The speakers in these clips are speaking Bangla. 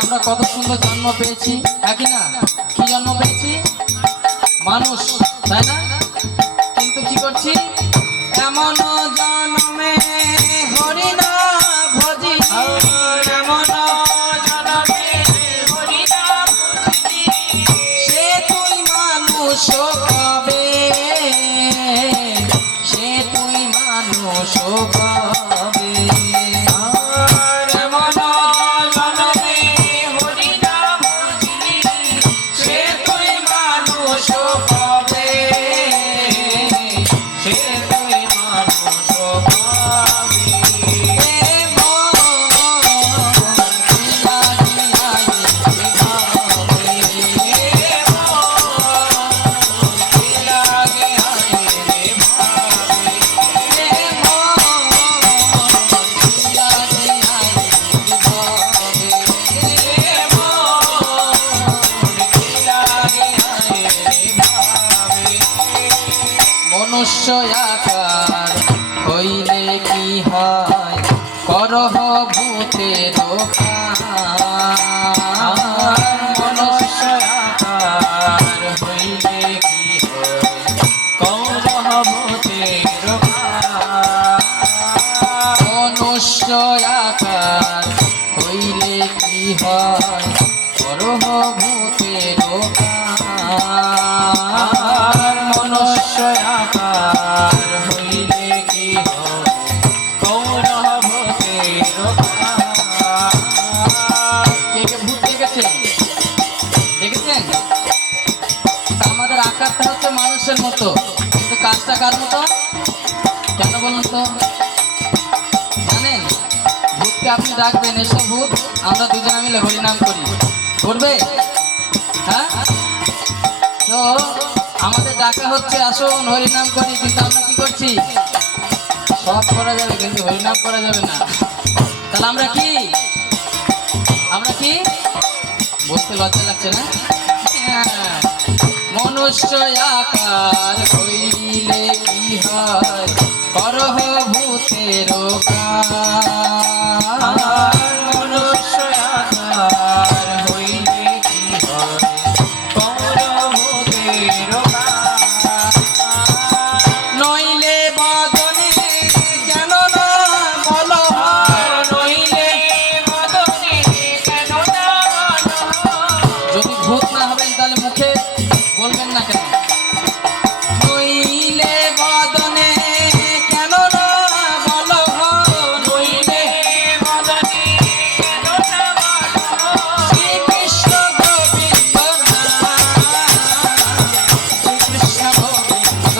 আমরা কত সুন্দর জন্ম পেয়েছি, একই না? কি জন্ম পেয়েছি? মানুষ, তাই না? কিন্তু কি করছি? এমন জন্মে হরি না ভজি, এমন জন্মে হরি না ভজি, সে তুই মানুষ কবে, সে তুই মানুষ কবে। মনুষ্য আকার হইলে কি হয়, করহ ভূতের মনুষ্য আকার হইলে কি হয়, করহ ভূতের মনুষ্য আকার হইলে কি হয়, করহ ভূতের মনুষ্য আকার হইলে কি হয়, কৌরহ ভূতের। কে কে ভূত দেখেছেন? দেখেছেন? আমাদের আকারটা হচ্ছে মানুষের মতো, কিন্তু কাজটা কার মতো? কেন বলুন তো? জানেন, ভূতকে আপনি ডাকবেন, এসব ভূত আমরা দুজনে মিলে হরিনাম করি, করবে? হ্যাঁ, তো আমাদের ডাকা হচ্ছে আসুন হরিনাম করি, কিন্তু আমরা কি করছি? সব করা যাবে কিন্তু হরিনাম করা যাবে না। তাহলে আমরা কি, আমরা কি বলতে লজ্জা লাগছে না? মনুষ্য আকার হইলে কি হয়, করহ ভূতের মনুষ্য আকার হইলে কি হয়, করহ ভূতের নইলে বদনে কেন না বল, নইলে বদনে কেন না বল। যদি ভূত না হবেন তাহলে মুখে বলবেন না কেন? নইলে বদনে কেন না বল, নইলে বদনে কেন না বল। শ্রীকৃষ্ণ গোবিন্দ শ্রীকৃষ্ণ গোবিন্দ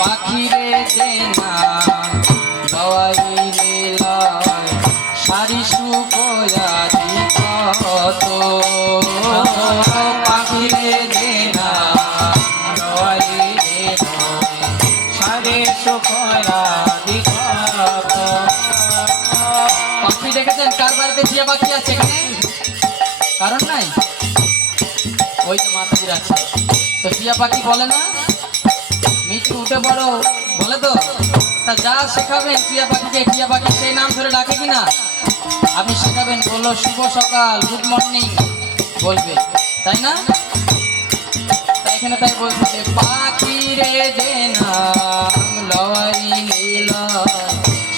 পাখিরে চেনা দওয়াইলে লয়, সারি সুকয়াদি কত। পাখিরে চেনা দওয়াইলে লয়, সারি সুকয়াদি কত। পাখি দেখেছেন? কার বাড়িতে টিয়া পাখি আছে এখানে? কারণ নাই? ওই যে মাতাজির আছে। তো টিয়া পাখি বলে না মিটি উঠে পড়ো, বলে তো? তা যা শেখাবেন টিয়া পাখিকে, টিয়া পাখি সেই নাম ধরে ডাকে কিনা? আপনি শেখাবেন, বললো শুভ সকাল, গুড মর্নিং বলবে, তাই না? তাই এখানে তাই বলছে, পাখিরে যে নাম লওয়াইলে লয়,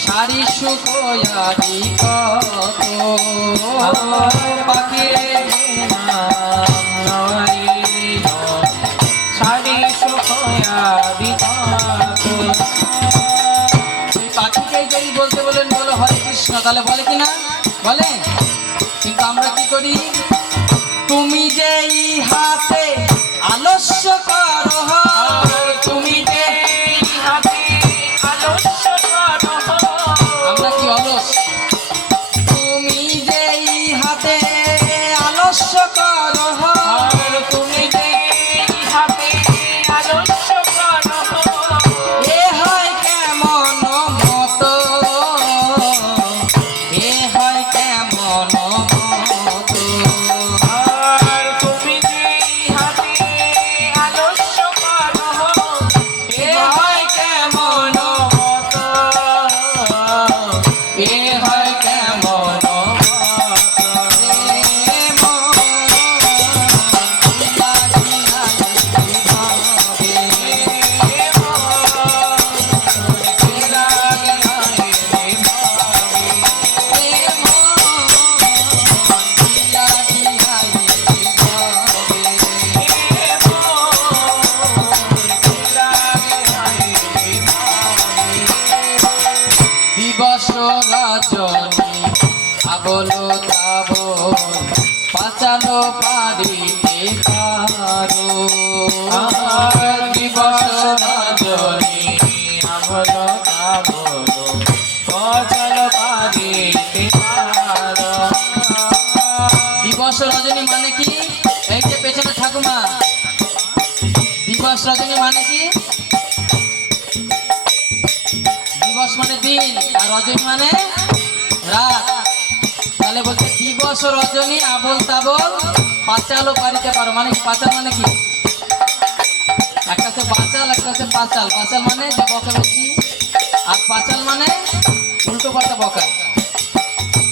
সারি সুকয়াদি কত। পাখিরে যে নাম লওয়াইলে লয়, সারি সুকয়াদি কত। পাখিকে যদি বলতে বলেন বলো হরে কৃষ্ণ, তাহলে বলে কিনা? বলে। কিন্তু আমরা কি করি? তুমি যে হাতে আলস্য করো, তুমি যে মতো। আর তুমি যে হাতে আলস্য করো এ হয় কেমন মতো, এ হয় কেমন দিবস রজনী আবল তাবল পাচালো পারিতে পারো। দিবস রজনী আমল কাবল কচল পারিতে পারো। দিবস রজনী মানে কি? এই যে পেছনে ঠাকুমা, দিবস রজনী মানে কি? দিবস মানে দিন আর রজনী মানে রাত। তাহলে বলছে দিবস রজনী আবল তাবল পাঁচালও পারিতে পারো। মানে কি পাঁচাল মানে কি? একটা হচ্ছে বাচাল, একটা হচ্ছে পাঁচাল। পাঁচাল মানে যে বকা বেশি, আর পাঁচাল মানে উল্টো পাল্টা বকা।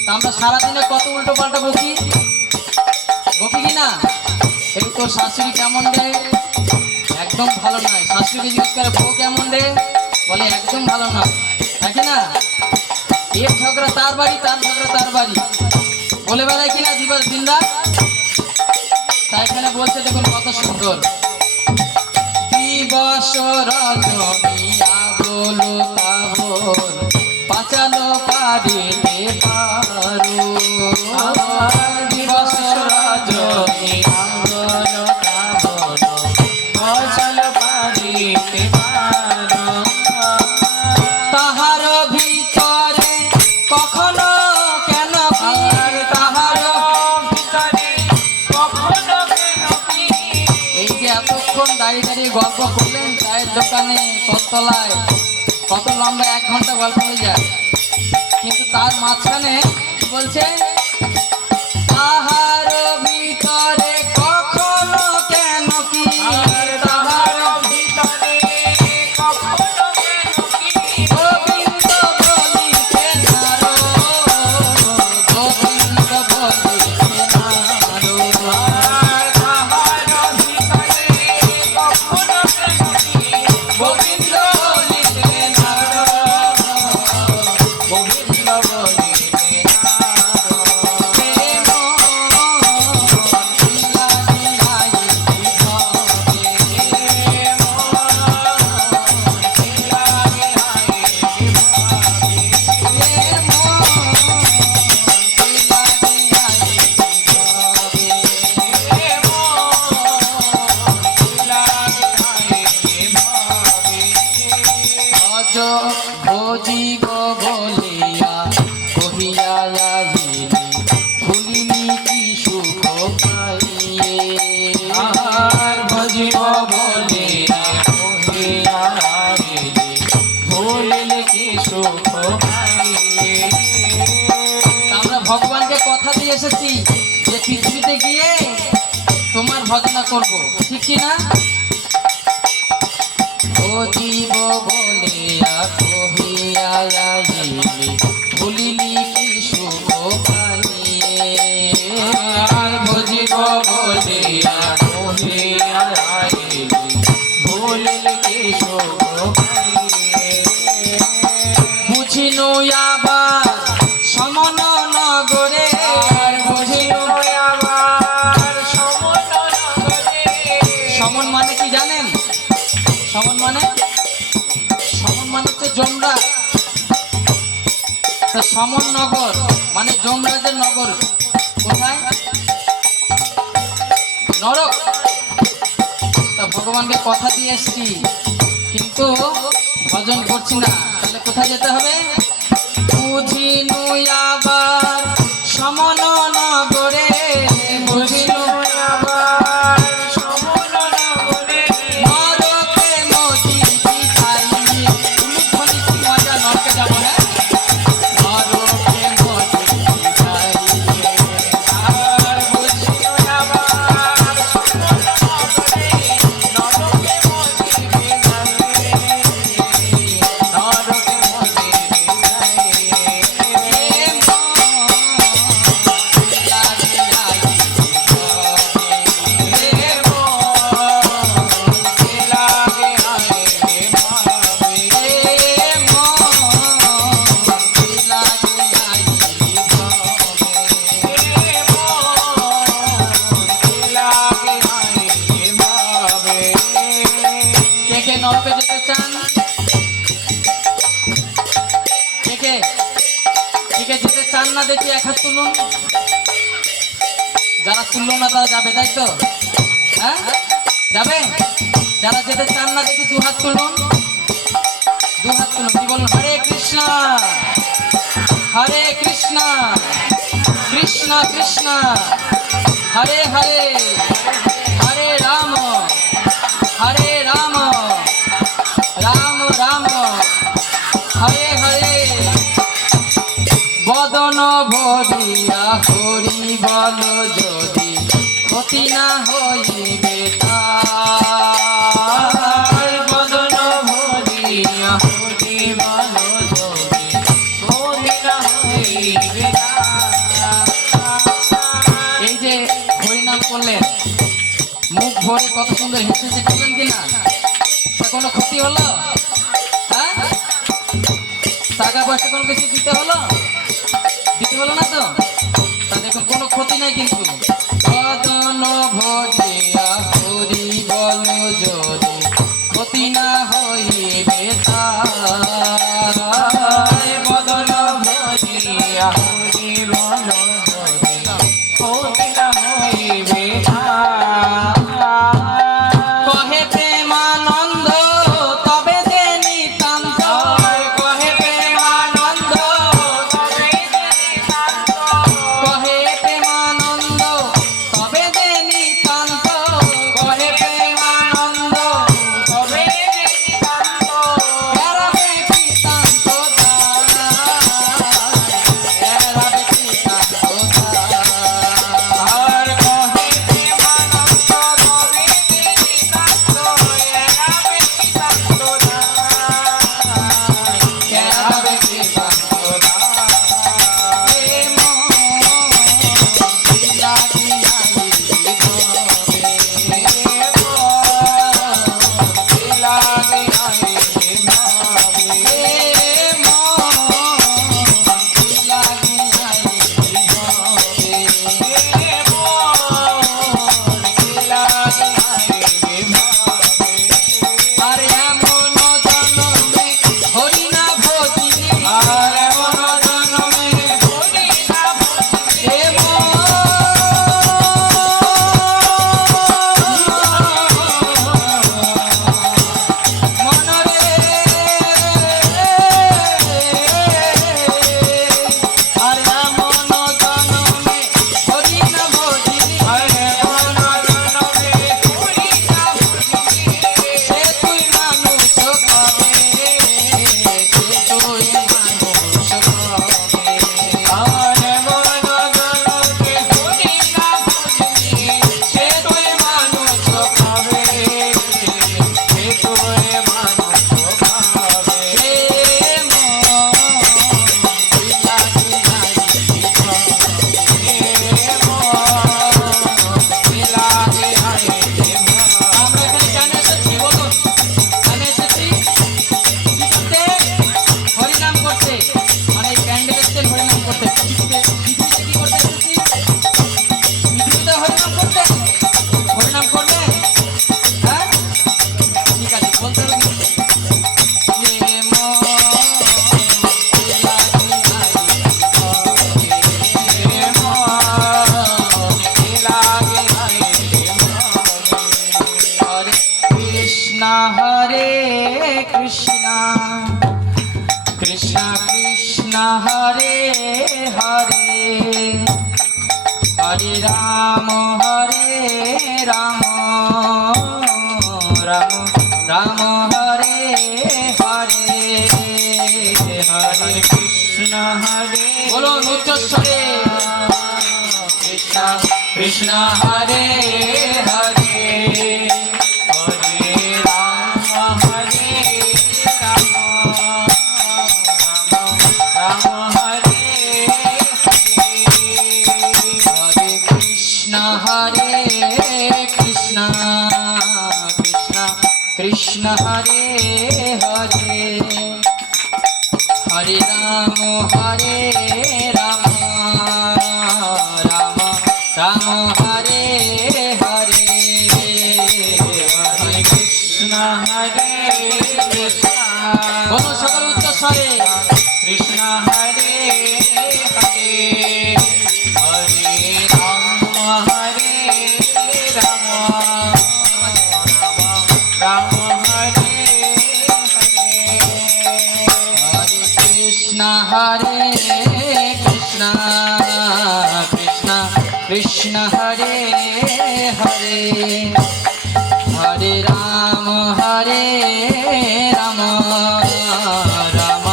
তা আমরা সারাদিনে কত উল্টো পাল্টা বকি, বকি কি না? এই তোর শাশুড়ি কেমন রে? একদম ভালো নয়। শাশুড়িকে জিজ্ঞেস করে বউ কেমন রে? বলে একদম ভালো নয়, নাকি না? এর ঝগড়া তার বাড়ি, তার ঝগড়া তার বাড়ি, বলে বেড়ায় কিনা দিবস দিন রাত। তাই এখানে বলছে দেখুন কত সুন্দর। দিবস রজনী আবল তাবল পাচালো পারিতে পারো। দিবস রজনী আমল কাবল কচল পারিতে পারো। তাহার ভিতরে কখনো কেন কি, তাহার ভিতরে কখনো কেন কি, এই যে এতক্ষণ দাঁড়িয়ে দাঁড়িয়ে গল্প করলেন চায়ের দোকানে কতলায়, কত লম্বা 1 ঘন্টা গল্প হয়ে যায়। কিন্তু তার মাঝখানে কি বলছে? তাহার ভিতরে কখনো কেন কি, তাহার ভিতরে কখনো কেন কি, গোবিন্দ বলিতে নারো, গোবিন্দ বলিতে নারো। আর তাহার ভিতরে কখনো কেন কি, গোবিন্দ বলিতে নারো, গোবিন্দ বলিতে নারো। প্রেম ভজিব বলিয়া কহিয়া আহিনি, ভুলিনি কি সুখ পাইয়ে। আর ভজিব বলিয়া কহিয়া আহিনি, ভুলিলে কি সুখ পাইয়ে। আমরা ভগবানকে কথা দিয়ে এসেছি যে পৃথিবীতে গিয়ে তোমার ভজনা করব, ঠিক কি না? ভজিব বলিয়া কহিয়া আহিনি, ভুলিনি কি সুখ পাইয়ে। আর ভজিব বলিয়া কহিয়া আহিনি, ভুলিলে কি সুখ পাইয়ে। বুঝিনু আবার সমন নগরে, আর বুঝিল আবার সমন নগরে। সমন মানে কি জানেন? সমন মানে হচ্ছে যমরাজ। তা সমন নগর মানে যমরাজের নগর কোথায়? নরক। তা ভগবানকে কথা দিয়ে এসছি কিন্তু ভজন করছি না, তাহলে কোথায় যেতে হবে? বুঝিনু আবার সমন নগরে, বুঝিনু আবার সমন নগরে। নরকে মতি বিধাই। উলুধ্বনি কি মজা, নরকে যাবো না? নরকে মতি বিধাই। না দেখি এক হাত তুলুন। যারা তুললো না তারা যাবে, তাই তো? হ্যাঁ, যাবে? যারা যেতে চান না দেখি দু হাত তুলুন, দু হাত তুলুন। কি বলুন? হরে কৃষ্ণ হরে কৃষ্ণ কৃষ্ণ কৃষ্ণ হরে হরে হরে রাম রাম রাম হরে হরে। বদন ভরিয়া হরি বল যদি ক্ষতি না হইবে তার। বদন ভরিয়া হরি বল যদি ক্ষতি না হইবে তার। এই যে হরিনাম করলেন, মুখ ভরে কত সুন্দর হেসে হেসে করলেন কিনা, তা কোনো ক্ষতি হলো? হ্যাঁ, টাকা পয়সা কোনো কিছু দিতে হলো না তো? তা দেখুন কোনো ক্ষতি নাই কিন্তু। বদন ভরিয়া হরি বল যদি ক্ষতি না হইবে তার। বদন ভরিয়া হরি বল যদি ক্ষতি না হইবে তার। কহে প্রেমানন্দ তবে যে নিতান্ত, কহে প্রেমানন্দ তবে যে নিতান্ত। কহে প্রেমানন্দ তবে যে নিতান্ত, কহে প্রেমানন্দ তবে যে নিতান্ত। এরাবে কৃতান্ত এরাবে কৃতান্ত আর কহে প্রেমানন্দ তবে যে নিতান্ত। এরাবে নিতান্ত এরাবে কৃতান্ত প্রেম আরে এমন জনমে হরি না ভজিনি, মনরে আর এমন জনমে হরি না ভজিনি, সে তুই মানুষ কবে, সে তুই মানুষ কবে। সে তুই মানুষ কবে, প্রেম আমরা এখানে কেন এসেছি বলুন? কেন এসেছি? কি করতে? হরিনাম করতে। মানে এই প্যান্ডেল এসেছেন হরিনাম করতে। পৃথিবীতে কি করতে এসেছি? পৃথিবীতে হরিনাম করতে। হরিনাম করবে? হ্যাঁ, ঠিক আছে, বলতে হবে কিন্তু। প্রেম হরে কৃষ্ণ হরে কৃষ্ণ কৃষ্ণ কৃষ্ণ হরে হরে হরে রাম রাম রাম হরে হরে হরে কৃষ্ণ হরে বলুন উচ্চস্বরে, কৃষ্ণ কৃষ্ণ হরে হরে হরে রাম রাম রাম হরে হরে কৃষ্ণ হরে কৃষ্ণ কৃষ্ণ কৃষ্ণ হরে হরে হরে রাম রাম রাম হরে হরে হরে কৃষ্ণ হরে কৃষ্ণ বলুন সকল উচ্চ স্বরে, Krishna Hare Hare Krishna Hare Hare Hare Ram Ram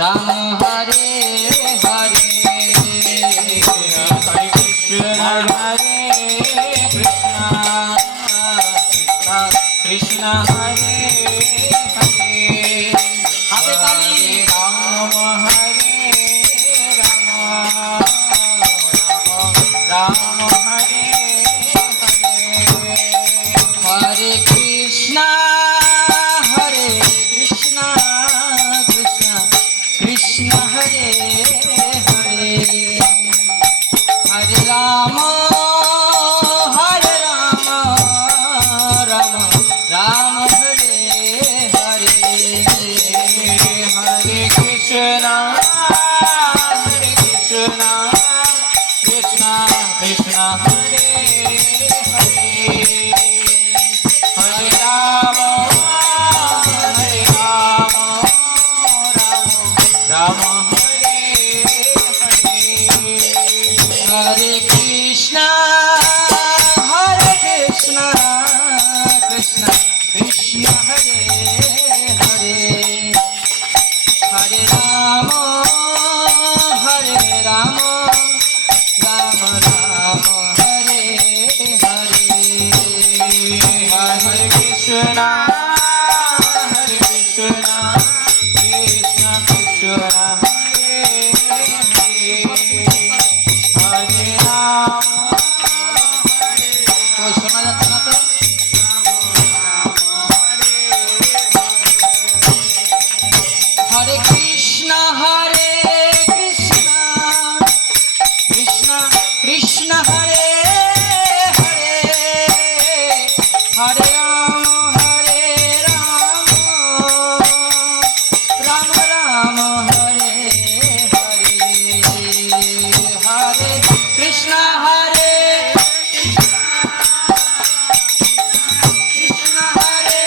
Ram Hare Hare Hare Krishna Krishna Hare Hare হাতে তালি Ram Hare Ram Hare Hare হরে Krishna Krishna Krishna Hare Hare Hare Ram Ram Ram Hare Hare Hare Krishna Krishna Krishna Hare Hare Hare Rama Rama Hare Hare হরে Krishna Krishna Krishna Krishna Hare Hare Hare Ram Ram Ram Hare Hare Hare Krishna Krishna Krishna Hare Hare Hare Rama তো শোনা যাচ্ছে না তো হরে কৃষ্ণ কৃষ্ণ কৃষ্ণ হরে হরে হরে রাম রাম রাম হরে হরে হরে কৃষ্ণ কৃষ্ণ হরে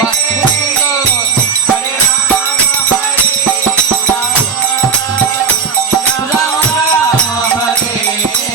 বাহ, খুব সুন্দর। Hare Rama Hare Rama Ram Ram Hare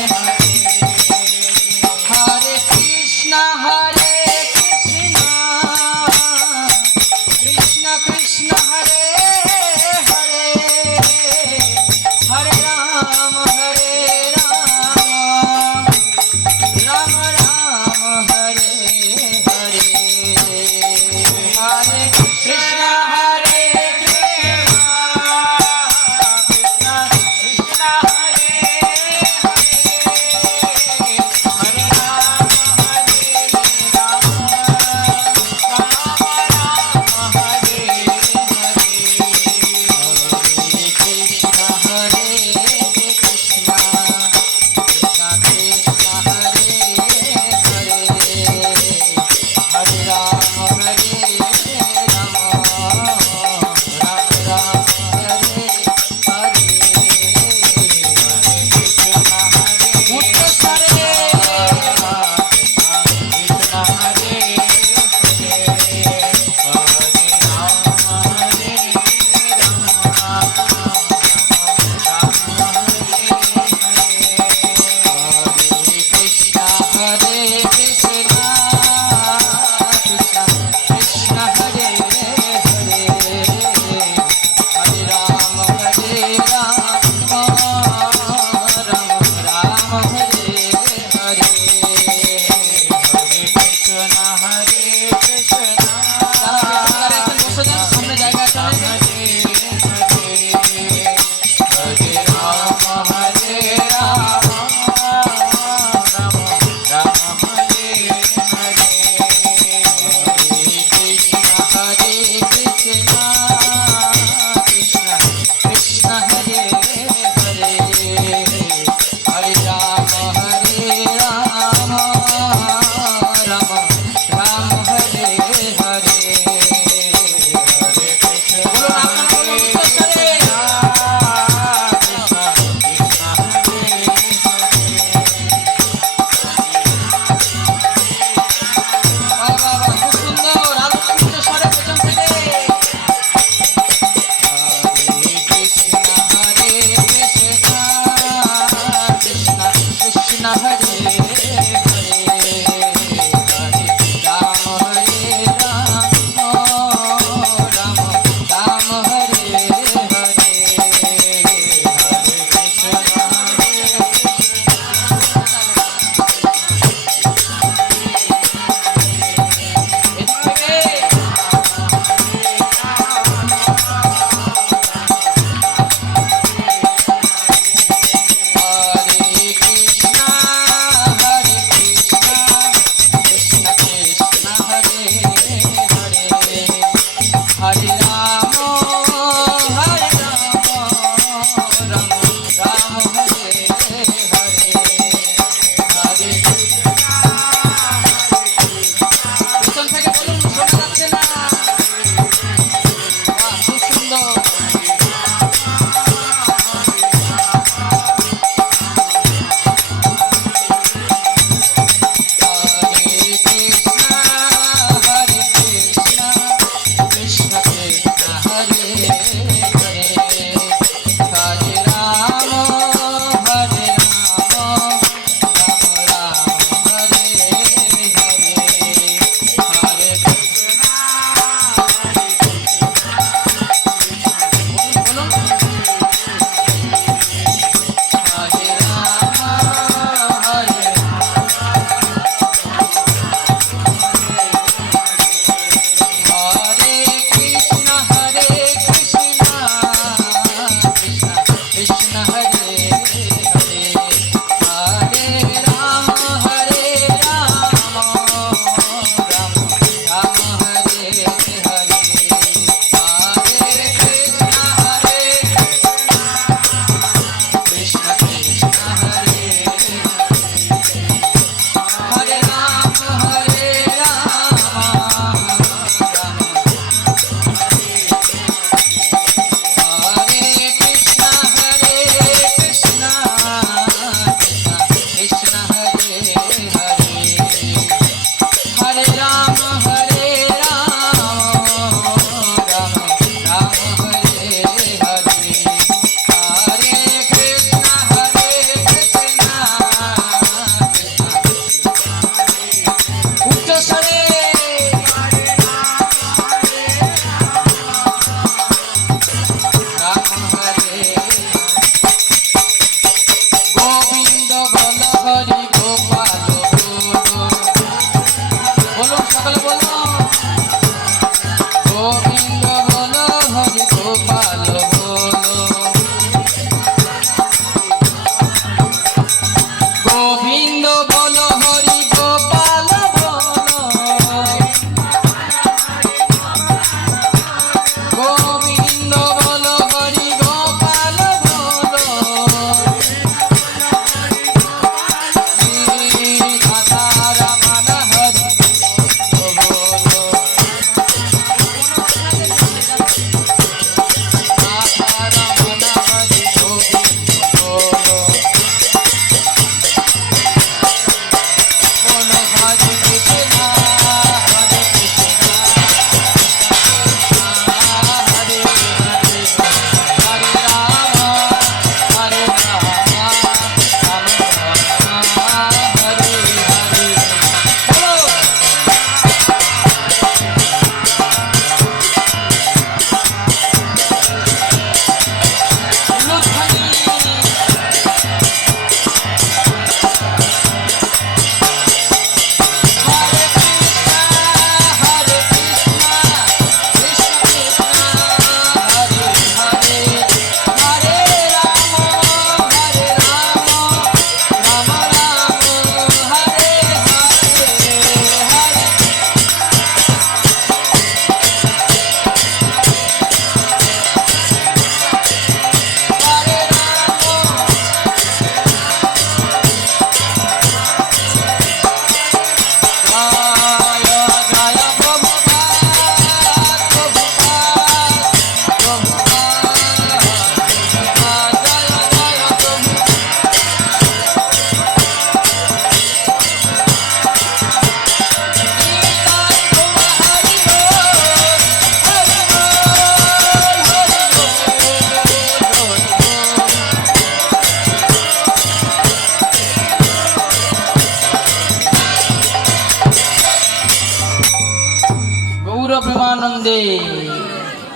প্রেমানন্দে।